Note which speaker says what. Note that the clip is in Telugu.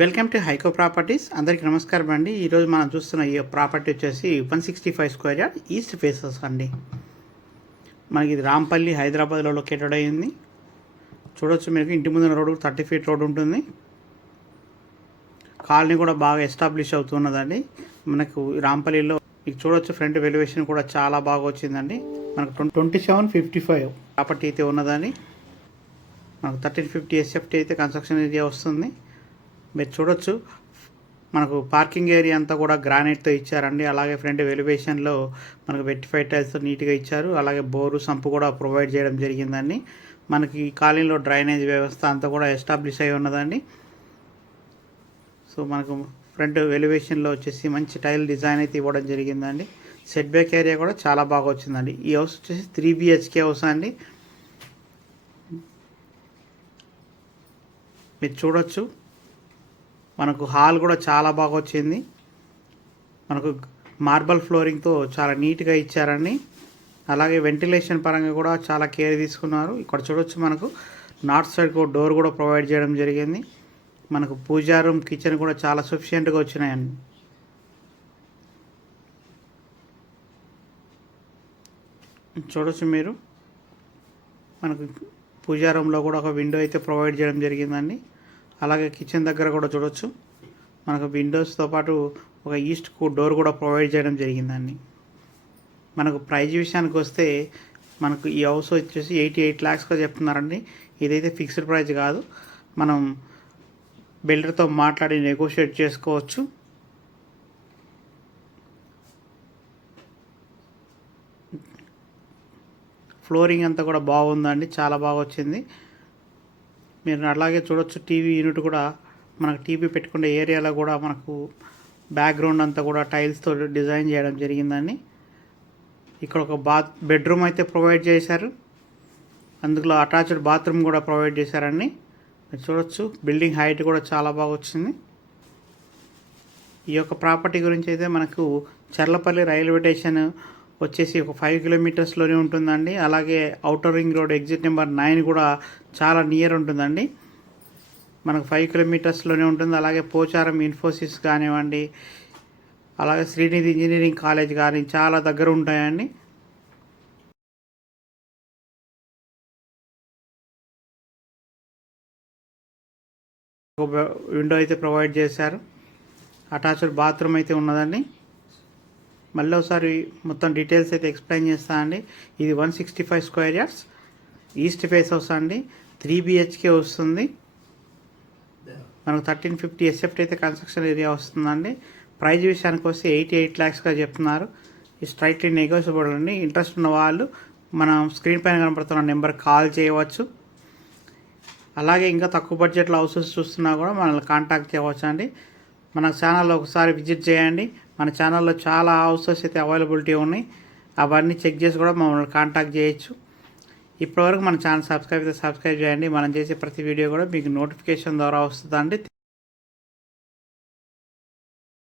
Speaker 1: Welcome to హైకో properties. అందరికీ నమస్కారం అండి. ఈరోజు మనం చూస్తున్న ఈ ప్రాపర్టీ వచ్చేసి one sixty five square yard east faces అండి. మనకి ఇది రాంపల్లి హైదరాబాద్లో లొకేటెడ్ అయ్యింది చూడొచ్చు మీకు ఇంటి ముందు రోడ్డు థర్టీ ఫీట్ రోడ్ ఉంటుంది. కాలనీ కూడా బాగా ఎస్టాబ్లిష్ అవుతున్నదండి. మనకు రాంపల్లిలో మీకు చూడొచ్చు ఫ్రంట్ వెలివేషన్ కూడా చాలా బాగా వచ్చిందండి. మనకు twenty seven fifty five property అయితే ఉన్నదండి. మనకు థర్టీన్ ఫిఫ్టీ ఎస్ఎఫ్టీ అయితే కన్స్ట్రక్షన్ ఏరియా వస్తుంది. మీరు చూడొచ్చు. మనకు పార్కింగ్ ఏరియా అంతా కూడా గ్రానైట్తో ఇచ్చారండి. అలాగే ఫ్రంట్ వెలివేషన్లో మనకు వెట్టిఫైడ్ టైల్స్తో నీట్గా ఇచ్చారు. అలాగే బోరు సంపు కూడా ప్రొవైడ్ చేయడం జరిగిందండి. మనకి ఈ కాలనీలో డ్రైనేజ్ వ్యవస్థ అంతా కూడా ఎస్టాబ్లిష్ అయి ఉన్నదండి. సో మనకు ఫ్రంట్ వెలివేషన్లో వచ్చేసి మంచి టైల్ డిజైన్ అయితే ఇవ్వడం జరిగిందండి. సెట్ బ్యాక్ ఏరియా కూడా చాలా బాగా వచ్చిందండి. ఈ హౌస్ వచ్చేసి త్రీ బిహెచ్కే హౌస్ అండి. మీరు చూడొచ్చు. మనకు హాల్ కూడా చాలా బాగా వచ్చింది. మనకు మార్బల్ ఫ్లోరింగ్తో చాలా నీట్గా ఇచ్చారండి. అలాగే వెంటిలేషన్ పరంగా కూడా చాలా కేర్ తీసుకున్నారు. ఇక్కడ చూడొచ్చు మనకు నార్త్ సైడ్ డోర్ కూడా ప్రొవైడ్ చేయడం జరిగింది. మనకు పూజా రూమ్ కిచెన్ కూడా చాలా సఫిషియెంట్గా వచ్చినాయండి. చూడొచ్చు మీరు. మనకు పూజా రూమ్లో కూడా ఒక విండో అయితే ప్రొవైడ్ చేయడం జరిగిందండి. అలాగే కిచెన్ దగ్గర కూడా చూడొచ్చు. మనకు విండోస్తో పాటు ఒక ఈస్ట్కు డోర్ కూడా ప్రొవైడ్ చేయడం జరిగిందండి. మనకు ప్రైజ్ విషయానికి వస్తే మనకు ఈ హౌస్ వచ్చేసి ఎయిటీ ఎయిట్ ల్యాక్స్గా చెప్తున్నారండి. ఇదైతే ఫిక్స్డ్ ప్రైస్ కాదు. మనం బిల్డర్తో మాట్లాడి నెగోషియేట్ చేసుకోవచ్చు. ఫ్లోరింగ్ అంతా కూడా బాగుందండి. చాలా బాగా వచ్చింది. మీరు అలాగే చూడొచ్చు టీవీ యూనిట్ కూడా మనకు టీవీ పెట్టుకునే ఏరియాలో కూడా మనకు బ్యాక్గ్రౌండ్ అంతా కూడా టైల్స్తో డిజైన్ చేయడం జరిగిందని ఇక్కడ ఒక బాత్ బెడ్రూమ్ అయితే ప్రొవైడ్ చేశారు. అందులో అటాచ్డ్ బాత్రూమ్ కూడా ప్రొవైడ్ చేశారండి. మీరు చూడొచ్చు బిల్డింగ్ హైట్ కూడా చాలా బాగా వచ్చింది. ఈ యొక్క ప్రాపర్టీ గురించి అయితే మనకు చర్లపల్లి రైల్వే స్టేషన్ వచ్చేసి ఒక ఫైవ్ కిలోమీటర్స్లోనే ఉంటుందండి. అలాగే outer ring road exit number nine కూడా చాలా నియర్ ఉంటుందండి. మనకు ఫైవ్ కిలోమీటర్స్లోనే ఉంటుంది. అలాగే పోచారం ఇన్ఫోసిస్ కానివ్వండి అలాగే శ్రీనిధి ఇంజనీరింగ్ కాలేజ్ కానీ చాలా దగ్గర ఉంటాయండి. ఒక విండో అయితే ప్రొవైడ్ చేశారు. అటాచ్డ్ బాత్రూమ్ అయితే ఉన్నదండి. మళ్ళీ ఒకసారి మొత్తం డీటెయిల్స్ అయితే ఎక్స్ప్లెయిన్ చేస్తా అండి. ఇది one sixty five square yards east face house అండి. త్రీ బిహెచ్కే వస్తుంది. మనకు థర్టీన్ ఫిఫ్టీ ఎస్ఎఫ్ట్ అయితే కన్స్ట్రక్షన్ ఏరియా వస్తుందండి. ప్రైజ్ విషయానికి వస్తే ఎయిటీ ఎయిట్ ల్యాక్స్గా చెప్తున్నారు. ఈ స్ట్రైట్లీ నెగోషియబుల్ అండి. ఇంట్రెస్ట్ ఉన్న వాళ్ళు మనం స్క్రీన్ పైన కనపడుతున్న నెంబర్ కాల్ చేయవచ్చు. అలాగే ఇంకా తక్కువ బడ్జెట్లో హౌసెస్ చూస్తున్నా కూడా మనల్ని కాంటాక్ట్ చేయవచ్చు అండి మన ఛానల్ ఒకసారి విజిట్ చేయండి. మన ఛానల్లో చాలా హౌసెస్ అయితే అవైలబిలిటీ ఉన్నాయి. అవన్నీ చెక్ చేసి కూడా మమ్మల్ని కాంటాక్ట్ చేయొచ్చు. ఇప్పటివరకు మన ఛానల్ సబ్స్క్రైబ్ అయితే సబ్స్క్రైబ్ చేయండి. మనం చేసే ప్రతి వీడియో కూడా మీకు నోటిఫికేషన్ ద్వారా వస్తుందండి.